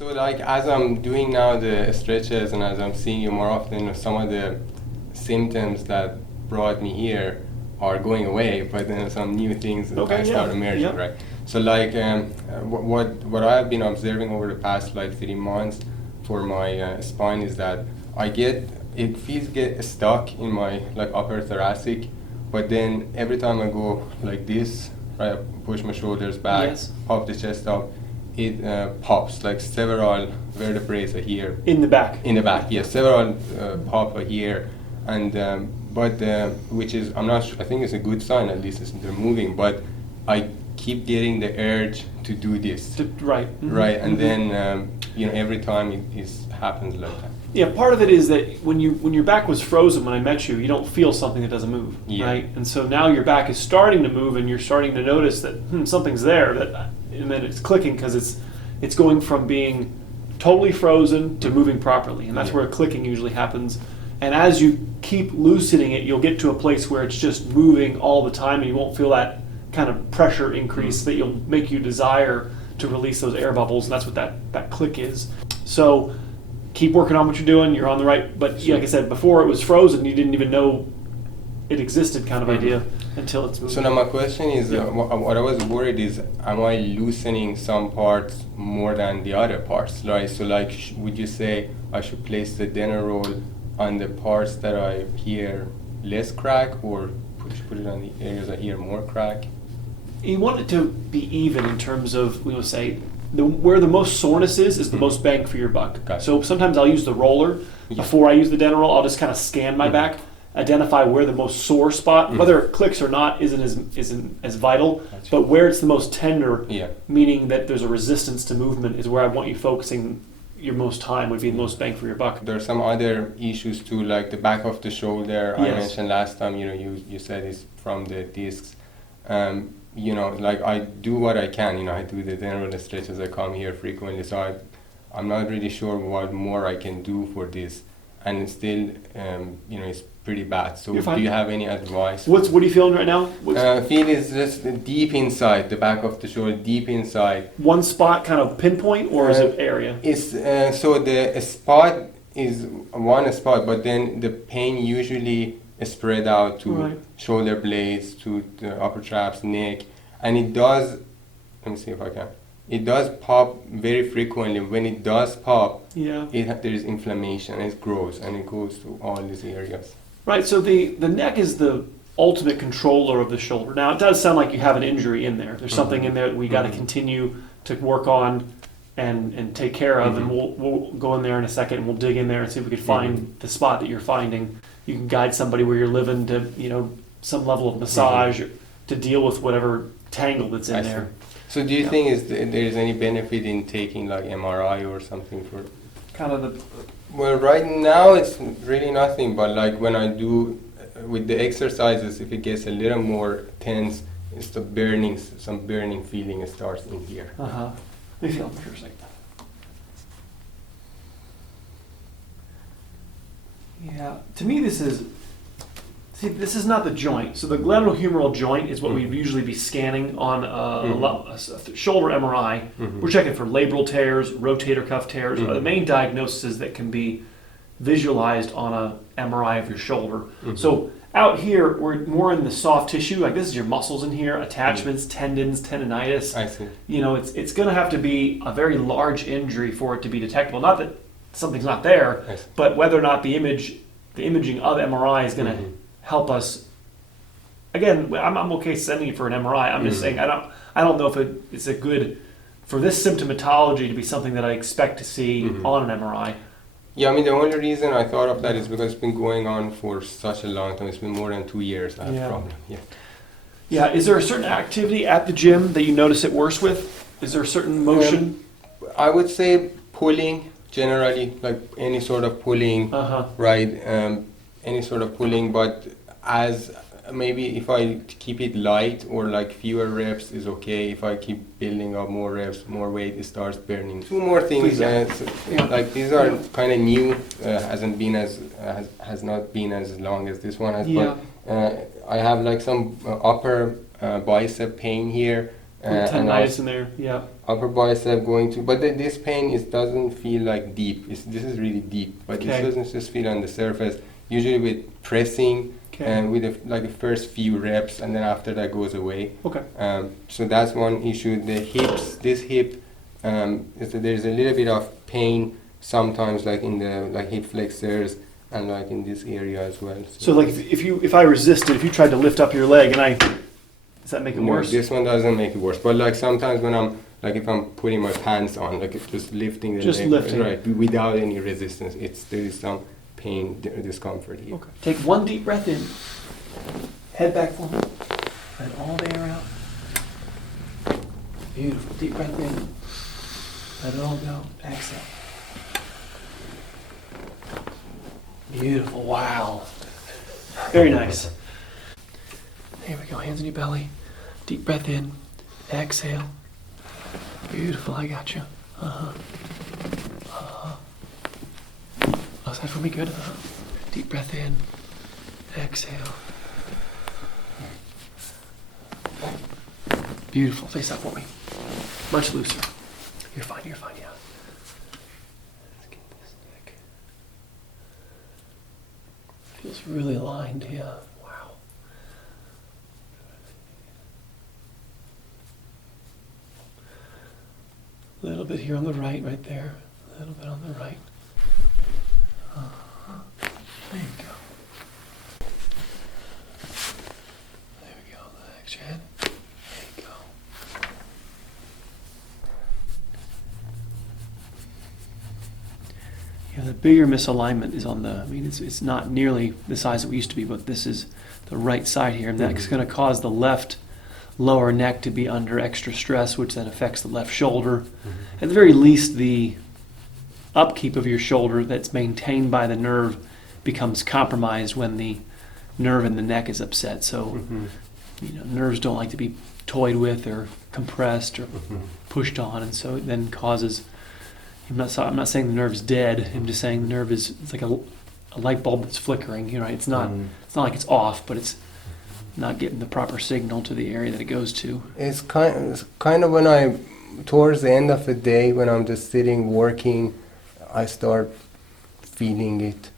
So like as I'm doing now the stretches and as I'm seeing you more often, some of the symptoms that brought me here are going away, but then some new things start emerging, right? So like what I have been observing over the past like 3 months for my spine is that it feels get stuck in my like upper thoracic, but then every time I go like this, right, I push my shoulders back, pop the chest up, it pops like several vertebrae are here. In the back? In the back, yes, several pop are here, and which is, I'm not sure, I think it's a good sign, at least they're moving, but I keep getting the urge to do this. Right. Mm-hmm. Right, and then every time it happens like that. Yeah, part of it is that when your back was frozen when I met you, you don't feel something that doesn't move, right? And so now your back is starting to move, and you're starting to notice that something's there. And then it's clicking because it's going from being totally frozen to moving properly, and that's where clicking usually happens. And as you keep loosening it, you'll get to a place where it's just moving all the time, and you won't feel that kind of pressure increase that you'll make you desire to release those air bubbles, and that's what that click is. So keep working on what you're doing. You're on the right, but like I said, before it was frozen, you didn't even know it existed, kind of idea, until it's moving. So now my question is, what I was worried is, am I loosening some parts more than the other parts, right? So like, would you say I should place the dinner roll on the parts that I hear less crack, or put it on the areas I hear more crack? You want it to be even in terms of, we will say, where the most soreness is the most bang for your buck. Gotcha. So sometimes I'll use the roller before I use the dental roll. I'll just kind of scan my back, identify where the most sore spot, whether it clicks or not, isn't as vital, Gotcha. but where it's the most tender, meaning that there's a resistance to movement, is where I want you focusing your most time, would be the most bang for your buck. There are some other issues too, like the back of the shoulder. I mentioned last time, you said it's from the discs. Like I do what I can, I do the general stretches, I come here frequently, so I'm not really sure what more I can do for this, and it's still, it's pretty bad. So do you have any advice? What are you feeling right now? Feel is just deep inside, the back of the shoulder, deep inside. One spot kind of pinpoint, or is it area? It's so the spot is one spot, but then the pain usually spread out to shoulder blades, to the upper traps, neck, and it does, let me see if I can, it does pop very frequently. When it does pop, there is inflammation, it grows, and it goes to all these areas. Right, so the neck is the ultimate controller of the shoulder. Now, it does sound like you have an injury in there. There's something in there that we got to continue to work on and take care of, and we'll go in there in a second, and we'll dig in there and see if we can find the spot that you're finding. You can guide somebody where you're living to, some level of massage to deal with whatever tangle that's in there. So do you think there's any benefit in taking like MRI or something for kind of Well, right now it's really nothing, but like when I do with the exercises, if it gets a little more tense, it's some burning feeling starts in here. Let me feel it for a second. Yeah, to me this is not the joint. So the glenohumeral joint is what we'd usually be scanning on a shoulder MRI. We're checking for labral tears, rotator cuff tears, the main diagnoses that can be visualized on a MRI of your shoulder. So out here, we're more in the soft tissue, like this is your muscles in here, attachments, tendons, tendinitis. I see. It's going to have to be a very large injury for it to be detectable. Not that something's not there, but whether or not the imaging of MRI is going to help us. Again, I'm okay sending you for an MRI. I'm just saying I don't know if it's a good for this symptomatology to be something that I expect to see on an MRI. Yeah, I mean the only reason I thought of that is because it's been going on for such a long time. It's been more than 2 years. I have a problem. Yeah. Is there a certain activity at the gym that you notice it worse with? Is there a certain motion? I would say pulling generally, like any sort of pulling, right? Any sort of pulling, but as maybe if I keep it light or like fewer reps is okay. If I keep building up more reps, more weight, it starts burning. Two more things, like these are kind of new, has not been as long as this one has. But I have like some upper bicep pain here, Tendinitis in there, yeah. Upper bicep going to, but this pain doesn't feel like deep. This is really deep, but this doesn't just feel on the surface. Usually with pressing and with the first few reps, and then after that goes away. Okay. So that's one issue. The hips, this hip, is that there's a little bit of pain sometimes, like in the hip flexors and like in this area as well. So like if I resisted, if you tried to lift up your leg and does that make it worse? This one doesn't make it worse. But like sometimes when I'm if I'm putting my pants on, like just lifting the leg, lifting. right, without any resistance, there is some pain, discomfort here. Okay. Take one deep breath in. Head back forward. Let all the air out. Beautiful. Deep breath in. Let it all go. Exhale. Beautiful. Wow. Very nice. There we go. Hands on your belly. Deep breath in. Exhale. Beautiful. I got you. Oh, is that for me? Good. Deep breath in. Exhale. Beautiful. Face up for me. Much looser. You're fine, yeah. Let's get this neck. Feels really aligned, yeah. Wow. A little bit here on the right there. A little bit on the right. There you go. There we go. Relax your head. There you go. Yeah, the bigger misalignment is on it's not nearly the size it used to be, but this is the right side here, and that's going to cause the left lower neck to be under extra stress, which then affects the left shoulder. At the very least, the upkeep of your shoulder that's maintained by the nerve becomes compromised when the nerve in the neck is upset. So, nerves don't like to be toyed with or compressed or pushed on, and so it then causes. I'm not saying the nerve's dead. I'm just saying the nerve it's like a light bulb that's flickering. It's not like it's off, but it's not getting the proper signal to the area that it goes to. It's kind of when towards the end of the day, when I'm just sitting working, I start feeling it,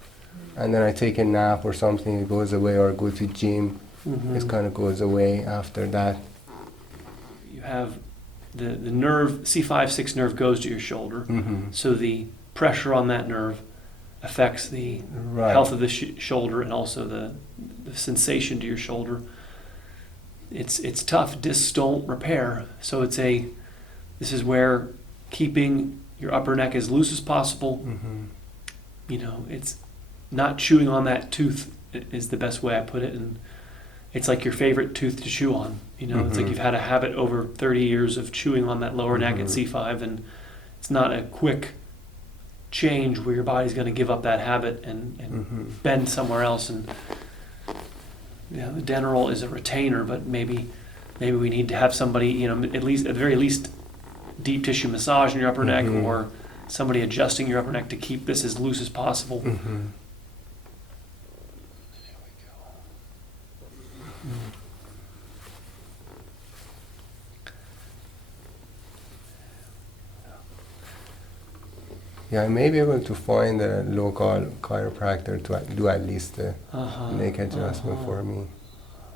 and then I take a nap or something, it goes away, or go to gym, it kind of goes away after that. You have the nerve, C5-6 nerve goes to your shoulder, so the pressure on that nerve affects the health of the shoulder and also the sensation to your shoulder. It's tough. Discs don't repair, so this is where keeping your upper neck as loose as possible. It's not chewing on that tooth is the best way I put it, and it's like your favorite tooth to chew on. It's like you've had a habit over 30 years of chewing on that lower neck at C5, and it's not a quick change where your body's going to give up that habit and bend somewhere else. And the dental is a retainer, but maybe we need to have somebody, at the very least, deep tissue massage in your upper neck, or somebody adjusting your upper neck to keep this as loose as possible. There we go. Yeah, I may be able to find a local chiropractor to do at least a neck adjustment for me.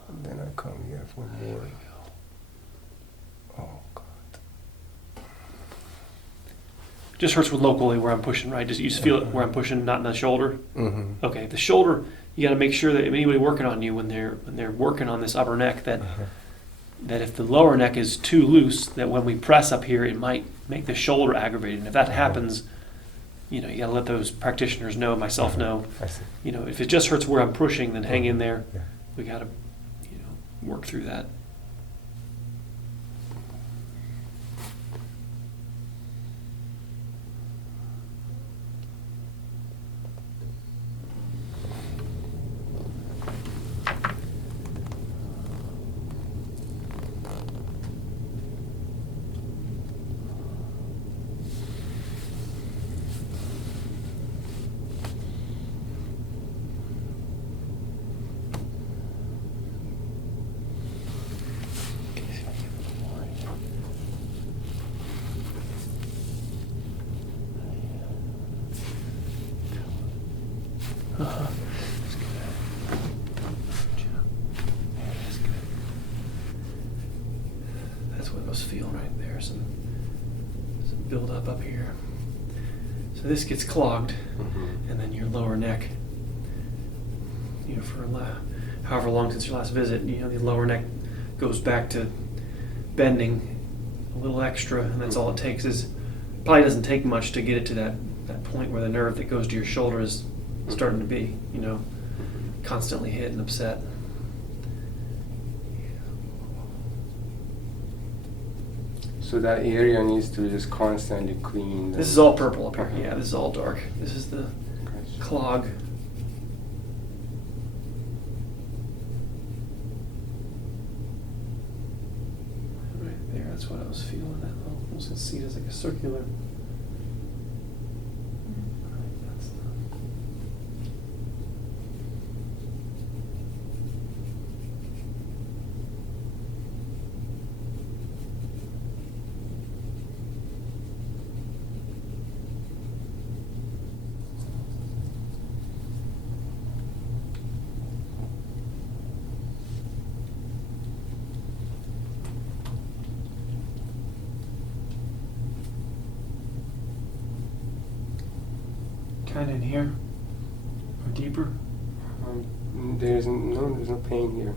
And then I come here for more. Oh, God. Just hurts with locally where I'm pushing, right? You just feel it where I'm pushing, not in the shoulder? Okay, the shoulder, you got to make sure that anybody working on you, when they're working on this upper neck, that if the lower neck is too loose, that when we press up here, it might make the shoulder aggravated. And if that happens, you got to let those practitioners know, myself know. I see. If it just hurts where I'm pushing, then hang in there. We got to, work through that. up here. So this gets clogged, and then your lower neck, for however long since your last visit, the lower neck goes back to bending a little extra, and that's all it takes. Probably doesn't take much to get it to that point where the nerve that goes to your shoulder is starting to be, constantly hit and upset. So that area needs to be just constantly cleaned. This is all purple up here. Yeah, this is all dark. This is the clog. Right there, that's what I was feeling. I almost can see it as like a circular. Kind of in here, or deeper. There's no pain here.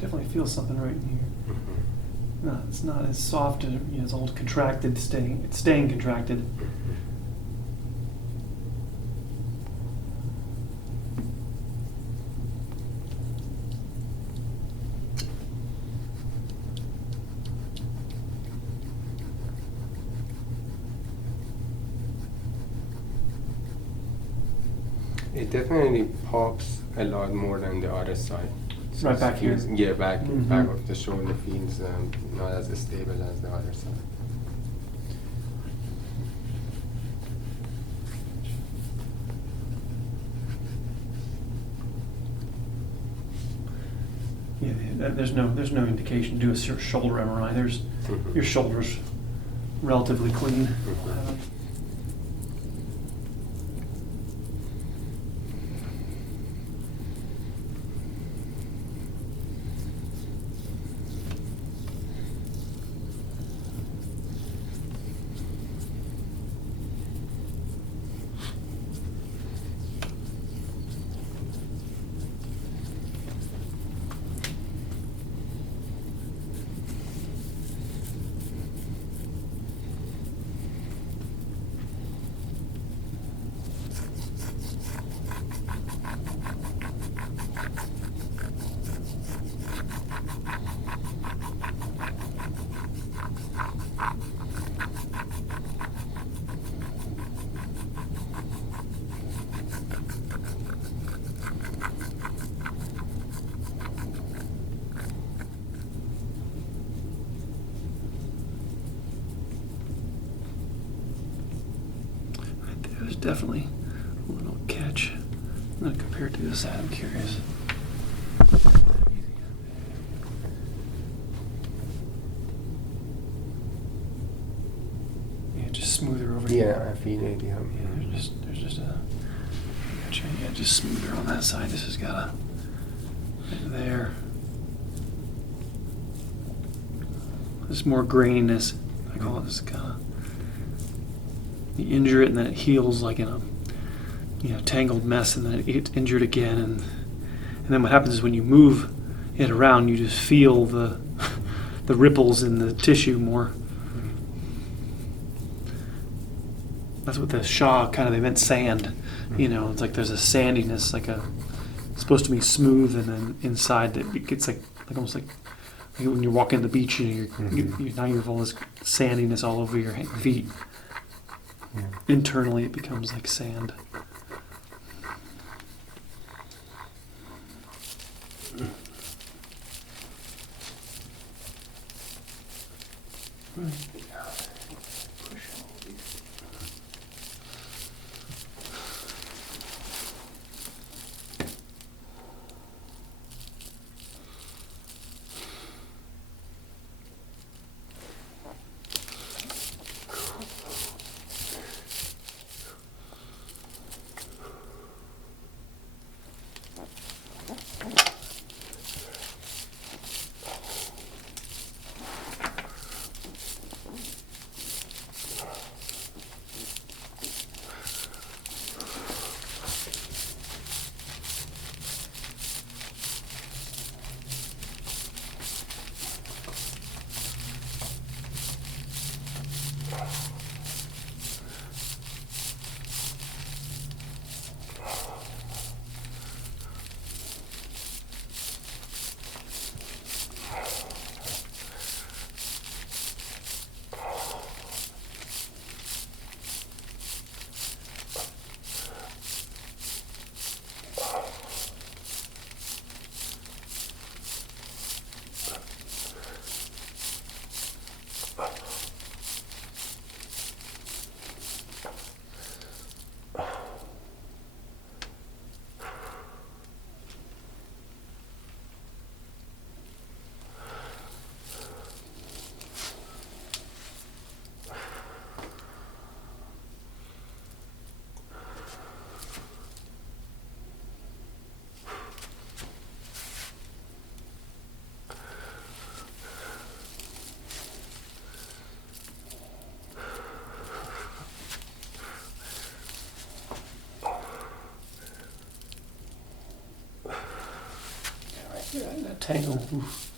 Definitely feel something right in here. No, it's not as soft as it's all contracted, it's staying contracted. It definitely pops a lot more than the other side. So right back here? Yeah, back of the shoulder feels not as stable as the other side. Yeah, there's no indication to do a shoulder MRI. Your shoulder's relatively clean. There's definitely a little catch. I'm going to compare it to this side. I'm curious. Yeah, just smoother over here. Yeah, I feel it. Yeah, there's just a. Yeah, just smoother on that side. This has got a. Right there. There's more graininess. I call it this kind of. You injure it and then it heals like in a tangled mess, and then it gets injured again, and then what happens is when you move it around, you just feel the ripples in the tissue more. That's what the Shaw they meant sand. It's like there's a sandiness, it's supposed to be smooth, and then inside it gets like almost like when you're walking the beach, now you have all this sandiness all over your feet. Yeah. Internally, it becomes like sand. Tango. Oof.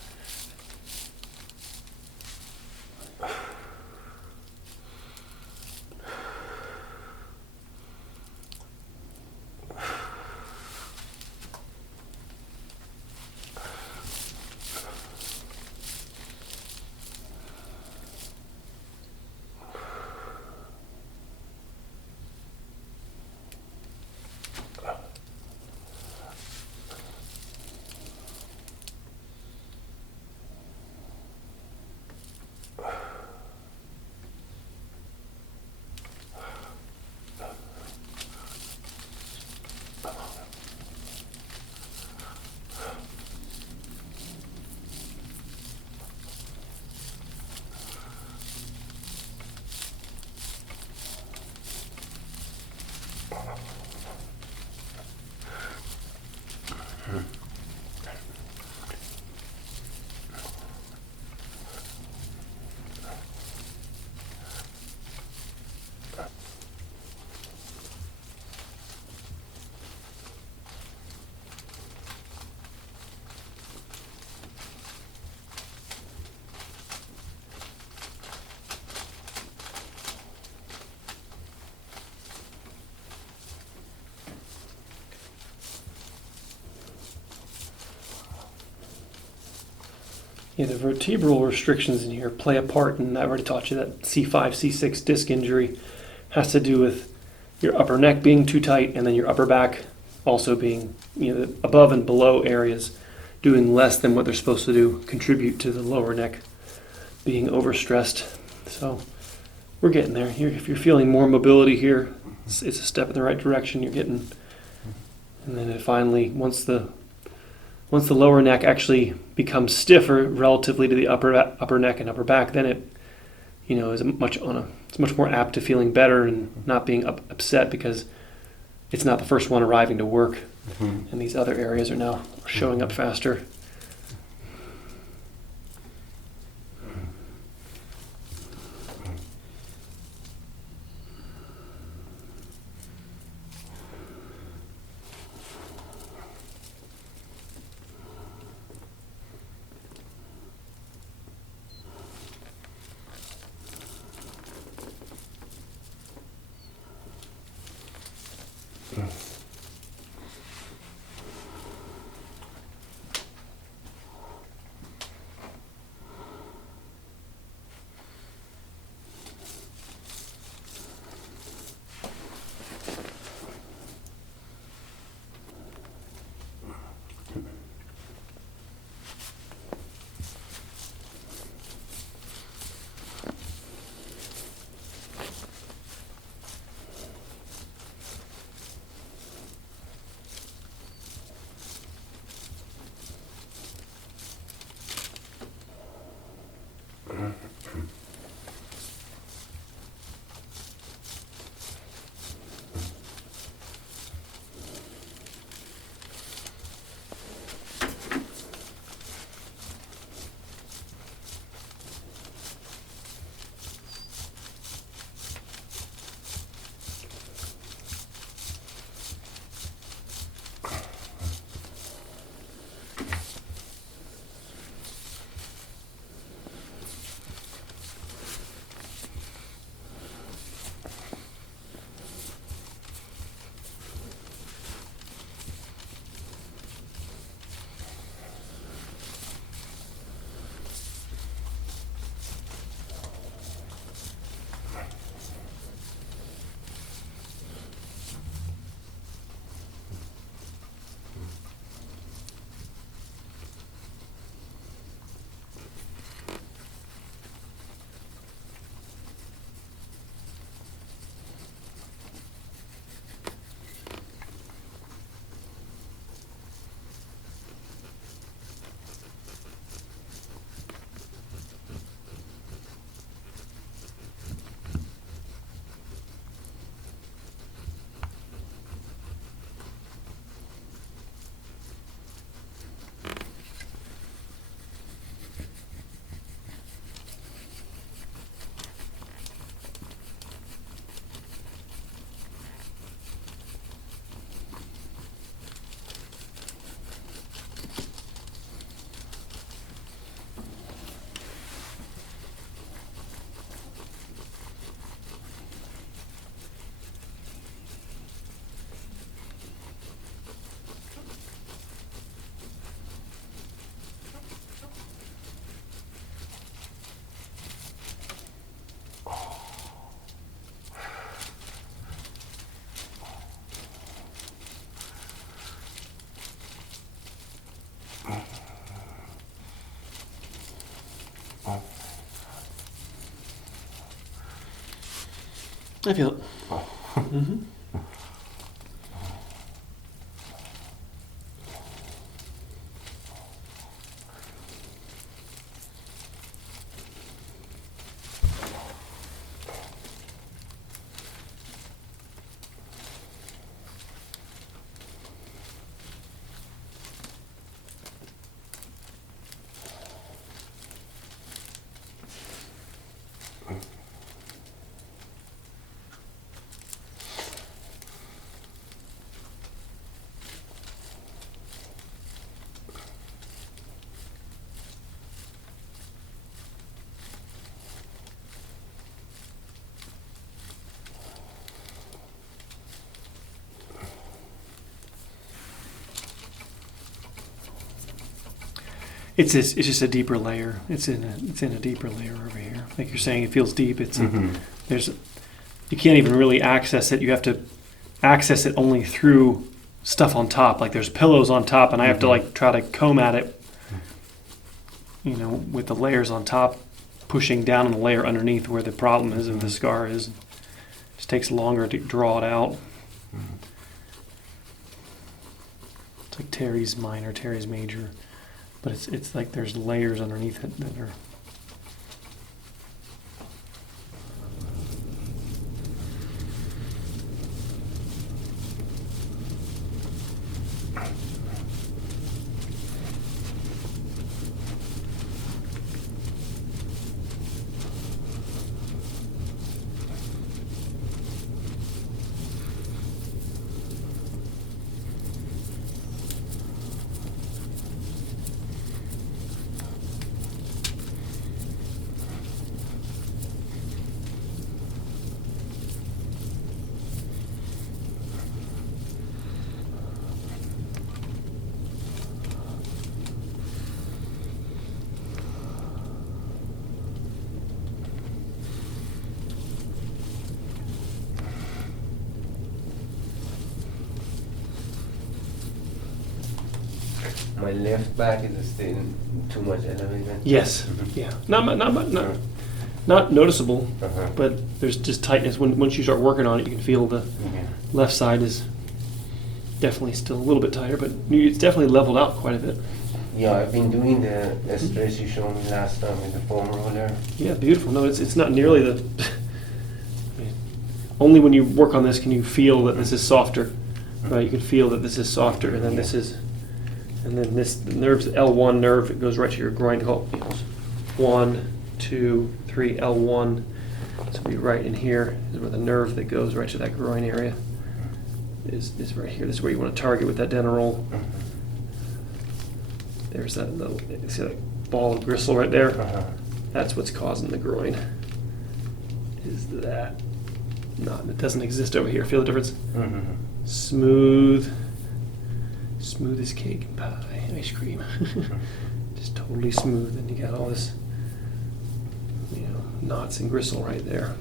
Yeah, the vertebral restrictions in here play a part, and I've already taught you that C5, C6 disc injury has to do with your upper neck being too tight, and then your upper back also being, the above and below areas doing less than what they're supposed to do, contribute to the lower neck being overstressed. So we're getting there. If you're feeling more mobility here, it's a step in the right direction. You're getting, and then it finally, once the lower neck actually becomes stiffer relatively to the upper neck and upper back, then it, is it's much more apt to feeling better and not being upset because it's not the first one arriving to work, and these other areas are now showing up faster. I feel it. Oh. Mm-hmm. It's just a deeper layer. It's in a deeper layer over here. Like you're saying, it feels deep. It's you can't even really access it. You have to access it only through stuff on top. Like there's pillows on top, and I have to like try to comb at it. You know, with the layers on top, pushing down on the layer underneath where the problem is and the scar is. It just takes longer to draw it out. It's like Terry's minor, Terry's major. But it's like there's layers underneath it that are. My left back is still too much elevated. Yes. Yeah. Not noticeable, Uh-huh. but there's just tightness. Once you start working on it, you can feel the left side is definitely still a little bit tighter, but it's definitely leveled out quite a bit. Yeah, I've been doing the stretch you showed me last time with the foam roller. Yeah, beautiful. No, it's not nearly the. Only when you work on this can you feel that this is softer, right? You can feel that this is softer, and then this is, and then this the nerve's L1 nerve. It goes right to your groin. It goes 1, 2, 3, L1. So be right in here is where the nerve that goes right to that groin area is right here. This is where you want to target with that dental roll. There's that little, see that ball of gristle right there? That's what's causing the groin. Is that not? It doesn't exist over here. Feel the difference? Smooth as cake and pie, ice cream. Just totally smooth, and you got all this, knots and gristle right there.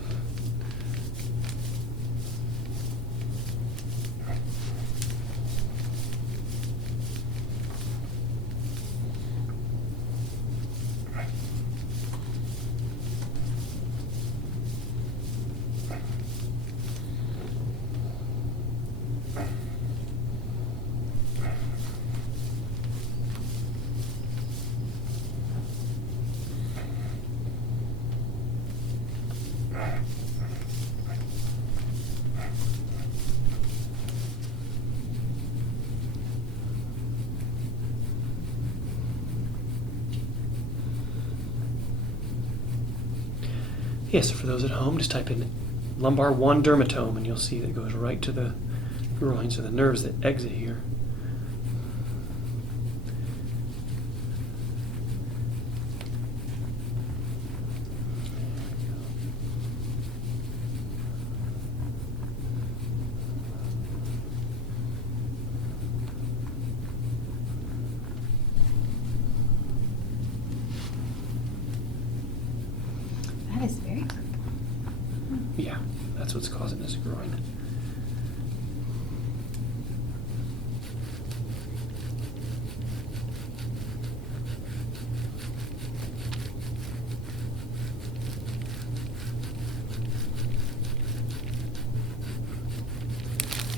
Yes, so for those at home, just type in lumbar 1 dermatome and you'll see that it goes right to the groin, so the nerves that exit here. That is very good. Yeah, that's what's causing this groin.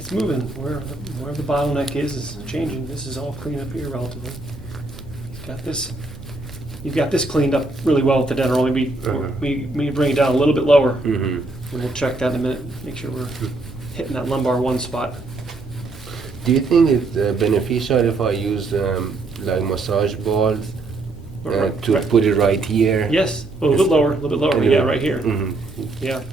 it's moving. Where the bottleneck is changing. This is all clean up here relatively. You've got this cleaned up really well with the dental. Maybe we bring it down a little bit lower. And we'll check that in a minute. Make sure we're hitting that lumbar one spot. Do you think it's beneficial if I use like massage balls to put it right here? Yes, a little bit lower. Yeah, right here. Yeah.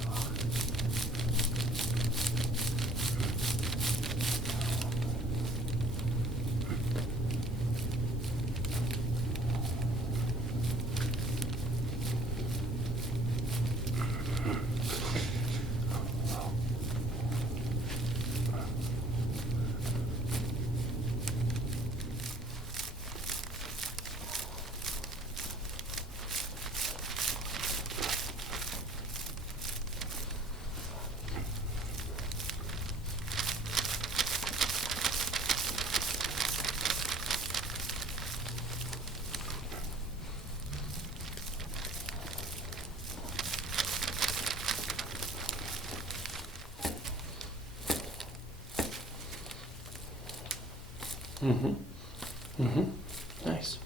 Nice.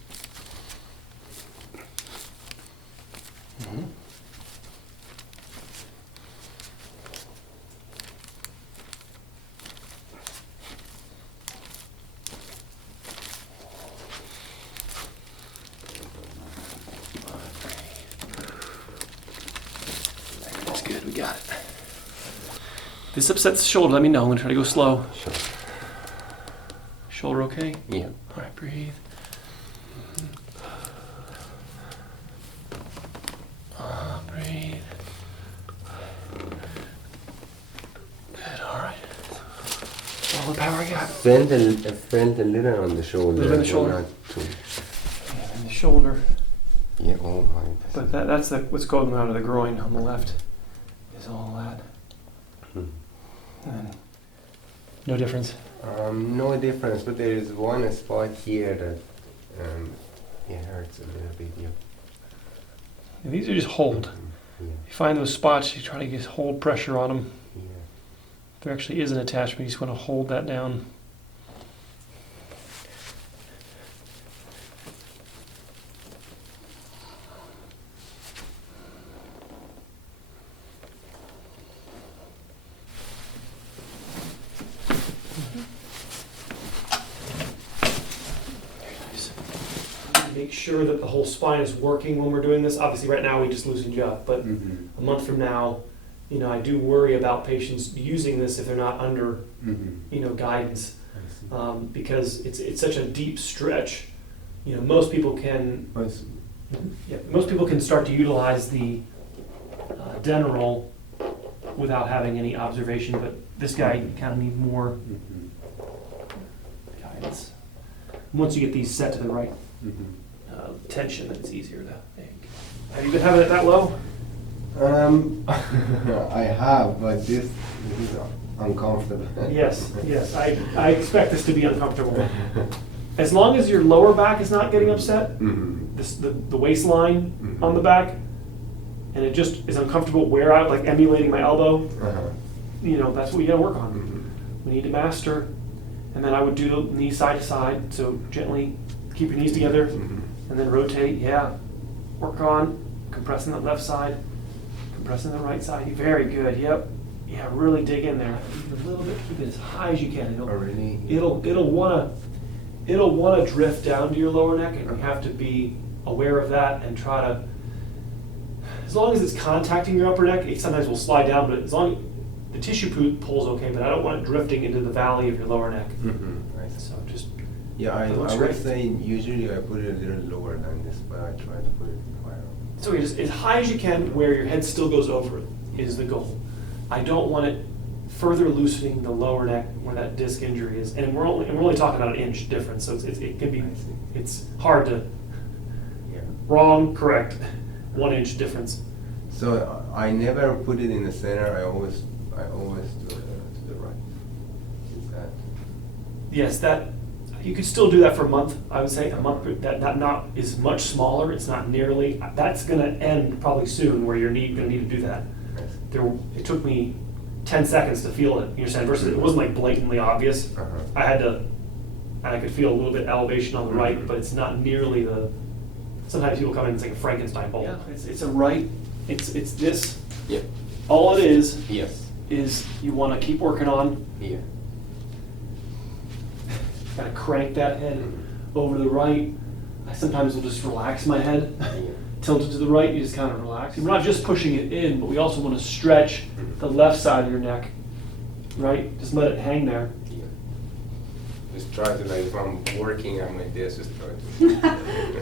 That's good, we got it. If this upsets the shoulder, let me know. I'm gonna try to go slow. Sure. Shoulder okay? Yeah. All right, breathe. Breathe. Good, all right. All the power I got. Felt a little on the shoulder. A little on the shoulder. Not too. Yeah, and the shoulder. Yeah, all right. But that's what's going out of the groin on the left. Is all that. And no difference. No difference, but there is one spot here that it hurts a little bit. Yeah. And these are just hold. Yeah. You find those spots, you try to just hold pressure on them. Yeah. If there actually is an attachment, you just want to hold that down. Make sure that the whole spine is working when we're doing this. Obviously right now we just loosened you up, but a month from now, I do worry about patients using this if they're not under, guidance, because it's such a deep stretch. Most people can, most people can start to utilize the dental without having any observation, but this guy kind of need more guidance. Once you get these set to the right tension, it's easier to make. Have you been having it that low? I have, but this is uncomfortable. Yes, I expect this to be uncomfortable. As long as your lower back is not getting upset, the waistline on the back, and it just is uncomfortable where I like emulating my elbow, that's what you gotta work on. We need to master, and then I would do the knee side to side, so gently keep your knees together, and then rotate, work on compressing the left side, compressing the right side, very good, really dig in there, even a little bit, keep it as high as you can. It'll wanna drift down to your lower neck, and you have to be aware of that and try to, as long as it's contacting your upper neck, it sometimes will slide down, but as long as the tissue pulls okay, but I don't want it drifting into the valley of your lower neck. So just, I would say usually I put it a little lower than this, but I try to put it higher. So just as high as you can, where your head still goes over it, is the goal. I don't want it further loosening the lower neck where that disc injury is, and we're only talking about an inch difference, so it can be, it's hard to, wrong, correct, 1 inch difference. So I never put it in the center. I always do it to the right. Is that? Yes, that you could still do that for a month. I would say a month. That not is much smaller. It's not nearly. That's going to end probably soon, where you're going to need to do that. It took me 10 seconds to feel it. You're saying versus it wasn't like blatantly obvious. I could feel a little bit elevation on the right, but it's not nearly the. Sometimes people come in and it's like a Frankenstein bolt. Yeah, it's a right. It's this. Yep. All it is. Yes. Is you want to keep working on. Yeah. Kind of crank that head over to the right. I sometimes will just relax my head, tilt it to the right. You just kind of relax. We're not just pushing it in, but we also want to stretch the left side of your neck. Right? Just let it hang there. Just try to, like, if I'm working, I'm like this, just try to.